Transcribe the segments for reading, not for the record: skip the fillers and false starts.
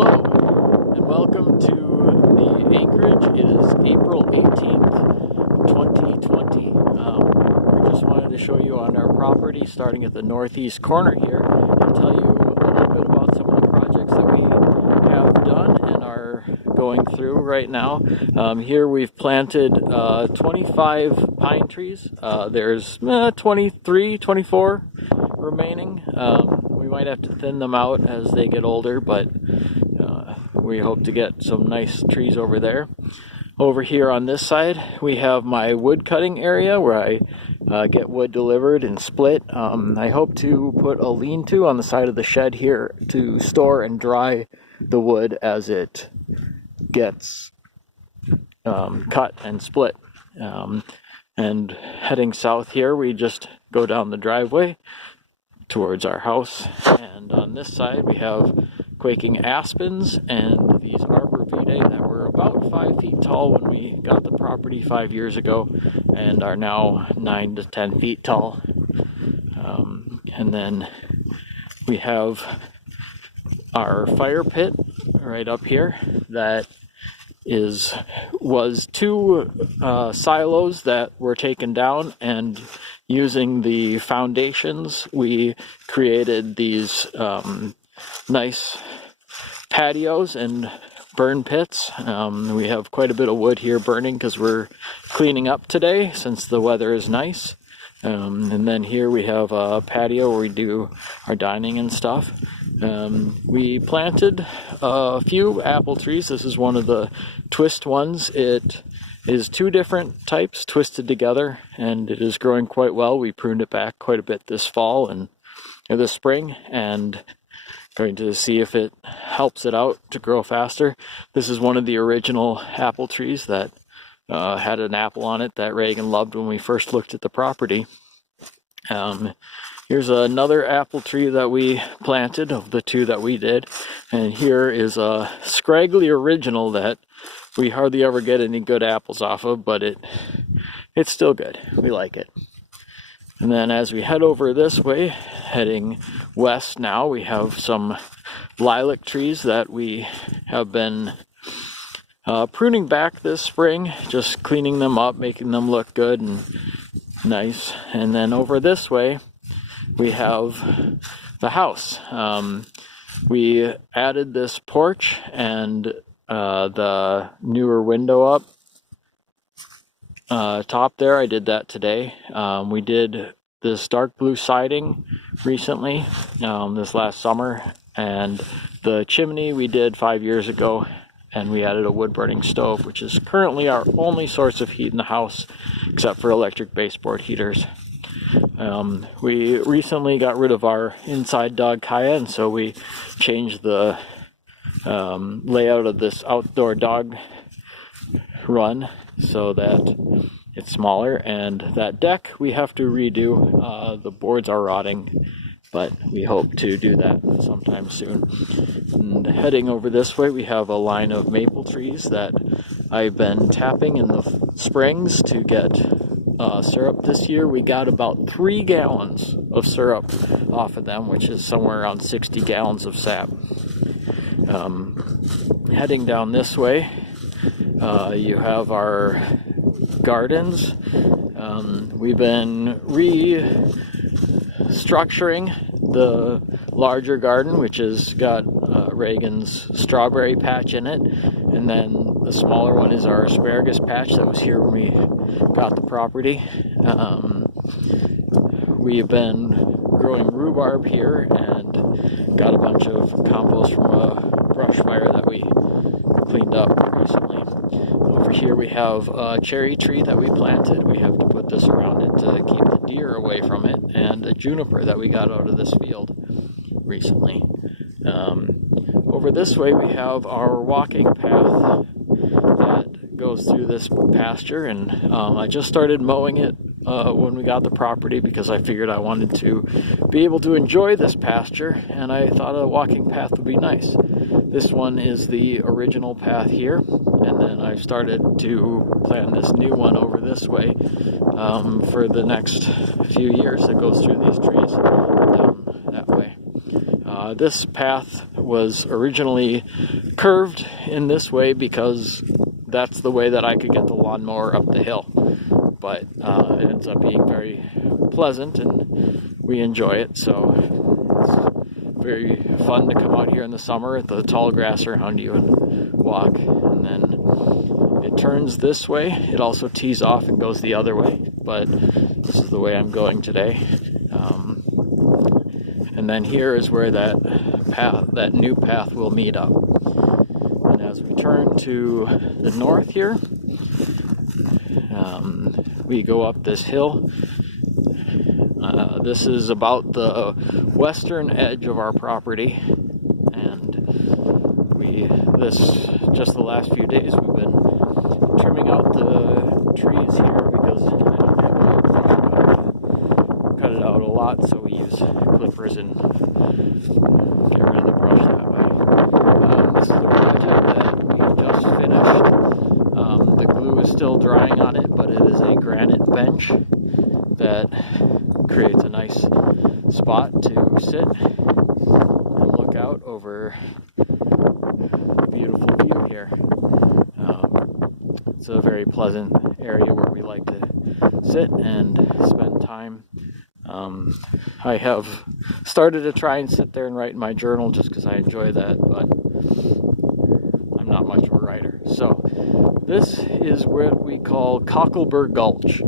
Hello, and welcome to the Anchorage. It is April 18th, 2020. We just wanted to show you on our property, starting at the northeast corner here, and tell you a little bit about some of the projects that we have done and are going through right now. Here we've planted 25 pine trees. There's 23, 24 remaining. We might have to thin them out as they get older, but we hope to get some nice trees over there. Over here on this side, we have my wood cutting area where I get wood delivered and split. I hope to put a lean-to on the side of the shed here to store and dry the wood as it gets cut and split. And heading south here, we just go down the driveway towards our house, and on this side we have quaking aspens and these arbor vitae that were about 5 feet tall when we got the property 5 years ago and are now 9 to 10 feet tall. And then we have our fire pit right up here that was two silos that were taken down, and using the foundations we created these nice patios and burn pits. We have quite a bit of wood here burning because we're cleaning up today since the weather is nice. And then here we have a patio where we do our dining and stuff. We planted a few apple trees. This is one of the twist ones. It is two different types twisted together, and it is growing quite well. We pruned it back quite a bit this fall and this spring, and going to see if it helps it out to grow faster. This is one of the original apple trees that had an apple on it that Reagan loved when we first looked at the property. Here's another apple tree that we planted of the two that we did, and here is a scraggly original that we hardly ever get any good apples off of, but it's still good. We like it. And then as we head over this way, heading west now, we have some lilac trees that we have been pruning back this spring, just cleaning them up, making them look good and nice. And then over this way, we have the house. We added this porch and the newer window up top there. I did that today. We did this dark blue siding recently, this last summer, and the chimney we did 5 years ago, and we added a wood burning stove, which is currently our only source of heat in the house except for electric baseboard heaters. We recently got rid of our inside dog Kaya, and so we changed the layout of this outdoor dog run so that it's smaller, and that deck we have to redo. The boards are rotting, but we hope to do that sometime soon. And heading over this way, we have a line of maple trees that I've been tapping in the springs to get syrup. This year we got about 3 gallons of syrup off of them, which is somewhere around 60 gallons of sap. Heading down this way, you have our gardens. We've been restructuring the larger garden, which has got Reagan's strawberry patch in it, and then the smaller one is our asparagus patch that was here when we got the property. We have been growing rhubarb here and got a bunch of compost from a brush fire that we cleaned up recently. Over here we have a cherry tree that we planted. We have to put this around it to keep the deer away from it, and a juniper that we got out of this field recently. Over this way we have our walking path that goes through this pasture, and I just started mowing it when we got the property because I figured I wanted to be able to enjoy this pasture, and I thought a walking path would be nice. This one is the original path here, and then I've started to plan this new one over this way for the next few years that goes through these trees down that way. This path was originally curved in this way because that's the way that I could get the lawnmower up the hill. But it ends up being very pleasant and we enjoy it. So it's very fun to come out here in the summer. The tall grass around you and walk. And then it turns this way. It also tees off and goes the other way. But this is the way I'm going today. And then here is where that new path will meet up. And as we turn to the north here, we go up this hill. This is about the western edge of our property, and just the last few days we've been trimming out the trees here because I don't have a cut it out a lot, so we use clippers and get rid of the brush that way. This is a project that we just finished. The glue is still drying on it, but it is a granite bench that creates a nice spot to sit and look out over the beautiful view here. It's a very pleasant area where we like to sit and spend time. I have started to try and sit there and write in my journal just because I enjoy that, but I'm not much of a writer. So this is what we call Cocklebur Gulch.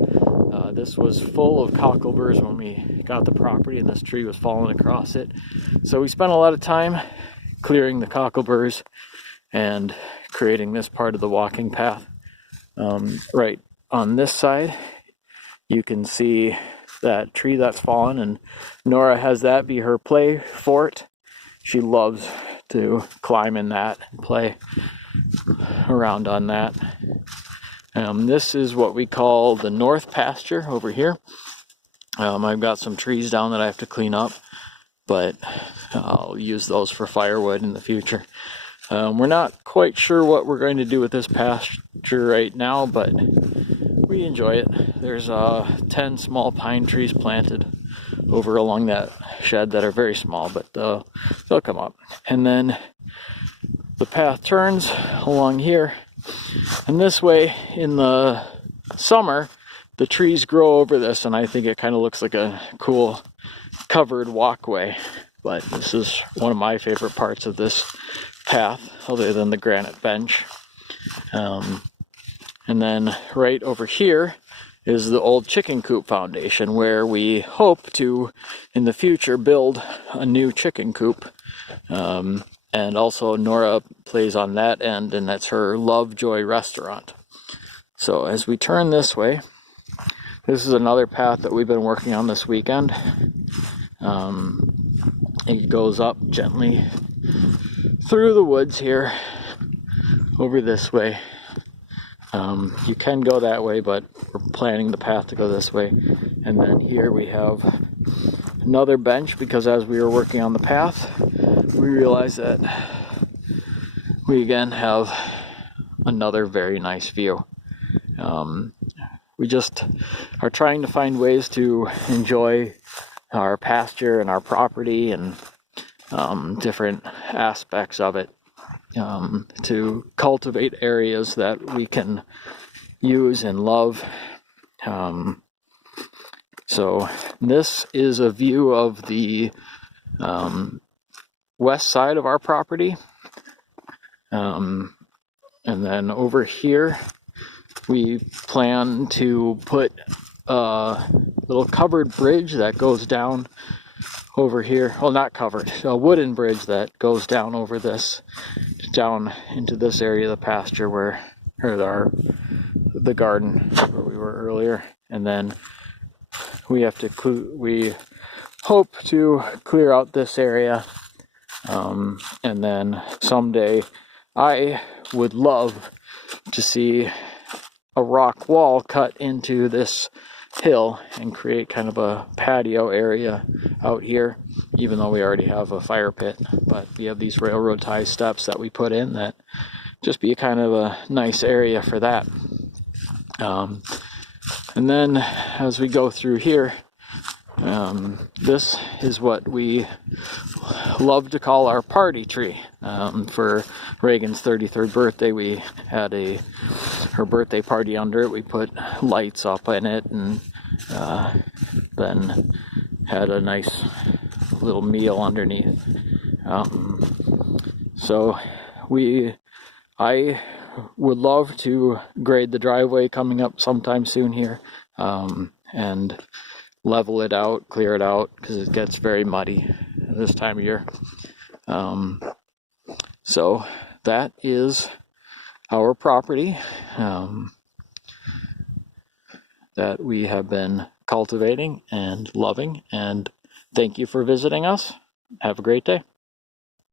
This was full of cockleburs when we got the property, and this tree was falling across it. So we spent a lot of time clearing the cockleburs and creating this part of the walking path. Right on this side, you can see that tree that's fallen, and Nora has that be her play fort. She loves to climb in that and play around on that. This is what we call the north pasture over here. I've got some trees down that I have to clean up, but I'll use those for firewood in the future. We're not quite sure what we're going to do with this pasture right now, but we enjoy it. There's 10 small pine trees planted over along that shed that are very small, but they'll come up. And then the path turns along here, and this way in the summer the trees grow over this, and I think it kind of looks like a cool covered walkway. But this is one of my favorite parts of this path, other than the granite bench. And then right over here is the old chicken coop foundation, where we hope to in the future build a new chicken coop. And also Nora plays on that end, and that's her Lovejoy restaurant. So as we turn this way, this is another path that we've been working on this weekend. It goes up gently through the woods here over this way. You can go that way, but we're planning the path to go this way. And then here we have another bench, because as we were working on the path, we realized that we again have another very nice view. We just are trying to find ways to enjoy our pasture and our property and different aspects of it, to cultivate areas that we can use and love. So this is a view of the west side of our property. And then over here, we plan to put a little covered bridge that goes down over here. Well, not covered, a wooden bridge that goes down over this, down into this area of the pasture the garden where we were earlier. And then we hope to clear out this area. And then someday I would love to see a rock wall cut into this hill and create kind of a patio area out here, even though we already have a fire pit. But we have these railroad tie steps that we put in that just be kind of a nice area for that. And then as we go through here, This is what we love to call our party tree. For Reagan's 33rd birthday, we had her birthday party under it. We put lights up in it, and then had a nice little meal underneath. So I would love to grade the driveway coming up sometime soon here, and level it out, clear it out, because it gets very muddy this time of year. So that is our property that we have been cultivating and loving, and thank you for visiting us. Have a great day.